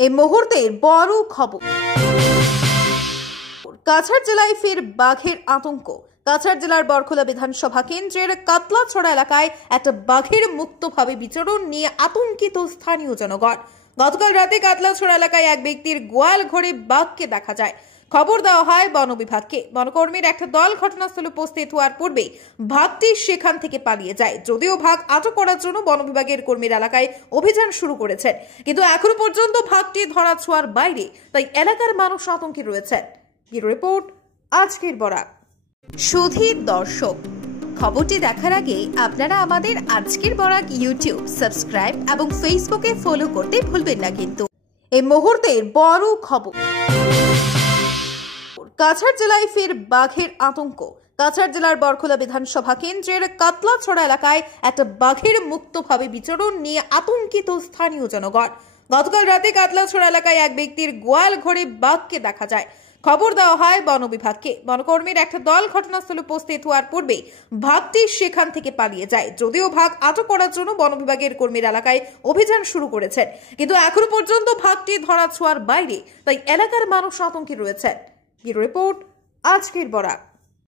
এই মুহূর্তের বড় খবর, কাছাড় জেলায় ফের বাঘের আতঙ্ক। কাছাড় জেলার বরখোলা বিধানসভা কেন্দ্রের কাতলাছড়া এলাকায় একটা বাঘের মুক্তভাবে বিচরণ নিয়ে আতঙ্কিত স্থানীয় জনগণ। গতকাল রাতে কাতলাছড়া এলাকায় এক ব্যক্তির গোয়াল ঘরে বাঘকে দেখা যায়। খবর দেওয়া হয় বন বিভাগকে। বনকর্মীর একটা দল ঘটনাস্থলে উপস্থিত হওয়ার পূর্বে বাঘটি সেখান থেকে পালিয়ে যায়। যদিও বাঘ আটক করার জন্য বন বিভাগের কর্মীরা এলাকায় অভিযান শুরু করেছেন, কিন্তু এখনো পর্যন্ত বাঘটি ধরা ছোঁয়ার বাইরে, তাই এলাকার মানুষ আতঙ্কে রয়েছেন। রিপোর্ট আজকের বরাক। সুধীর দর্শক, খবরটি দেখার আগে আপনারা আমাদের আজকের বরাক ইউটিউব সাবস্ক্রাইব এবং ফেসবুকে ফলো করতে ভুলবেন না। কিন্তু এই মুহূর্তের বড় খবর, কাছাড় জেলায় ফের বাঘের আতঙ্ক। কাছাড় জেলার বরখোলা বিধানসভা কেন্দ্রের কাতলাছড়া এলাকায় একটা বাঘের মুক্তভাবে বিচরণ নিয়ে আতঙ্কিত স্থানীয় জনগণ। গতকাল রাতে কাতলাছড়া এলাকায় এক ব্যক্তির গোয়াল ঘরে বাঘকে দেখা যায়। খবর দেওয়া হয় বন বিভাগকে। বনকর্মীর একটা দল ঘটনাস্থলে উপস্থিত হওয়ার পূর্বে বাঘটি সেখান থেকে পালিয়ে যায়। যদিও বাঘ আটক করার জন্য বন বিভাগের কর্মীরা এলাকায় অভিযান শুরু করেছেন, কিন্তু এখনো পর্যন্ত বাঘটি ধরা ছোঁয়ার বাইরে, তাই এলাকার মানুষ আতঙ্কে রয়েছেন। রিপোর্ট আজকের বরাক।